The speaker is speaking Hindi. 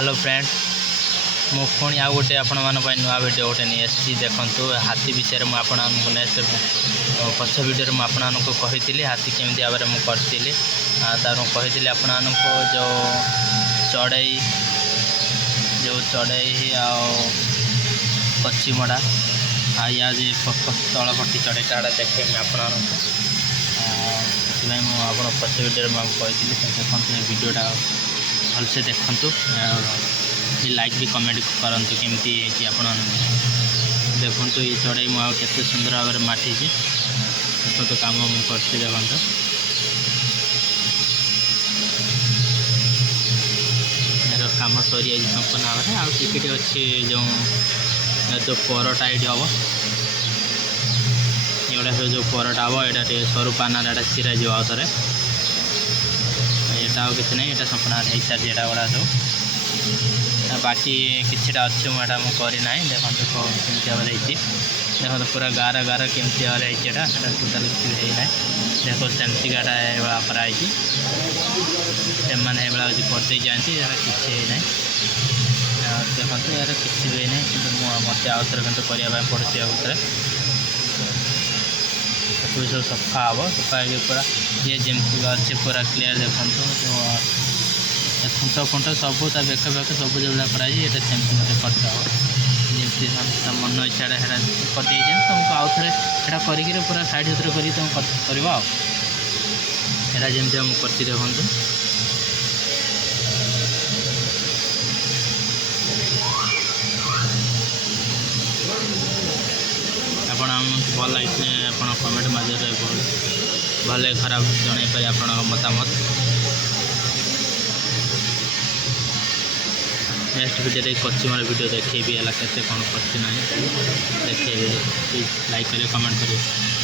हेलो फ्रेंड मु पुणी आउ गोटे आपण नुआ वीडियो गोटे नहीं आसी देखु हाथी विषय में आपको नेक्स्ट पछ वीडियो में आपको कही हाथी केमी भाव में करी कही आपण जो चढ़ई कच्चीमड़ा या तलपट्टी चढ़ईटा देखे आप पछ वीडियो में कही देखो वीडियोटा भलसे देखु लाइक भी कमेंट करंतु केमती आप देखु ये चढ़ई मुझे केते सुंदर भाव में माटी देखो काम मुझे कर देखो काम सरी संपूर्ण भाव में आगे अच्छी जो परटा ये हम एगुड़ा सब जो परटा हम यहाँ सरू पानार यहाँ चिरा जो आउ थे यहाँ किसी ना यहाँ संपूर्ण हो सारी यहाँ गुड़ा सब बाकी किसीटा अच्छे मुझे करना देखो कमी भाव देखो पूरा गार गार केमती भाव में टोटाल किसी ना देखो सेमती गाटा ये कराई से करते जाती किसी ना देखो यार किसी भी ना कि मत आउ थे करने पड़े आउे सब सफा हम सफा पूरा ये जमी अच्छे पूरा क्लीयर देखो खुंट खुंट सब बेक बेक सब जो कराई सेमती मत करते हम जमी मन इच्छा करदे तुमको आउ थे यहाँ पूरा साइड भर कर तुम कर जमी हम कर देखो आपण भल लगे आप कमेंट माध्यम भले खराब जन पारे आप मतामत नेक्स्ट वीडियो कच्चीमड़ा वीडियो देखेबी है केते कौन करना देखेबी लाइक करें कमेंट करें।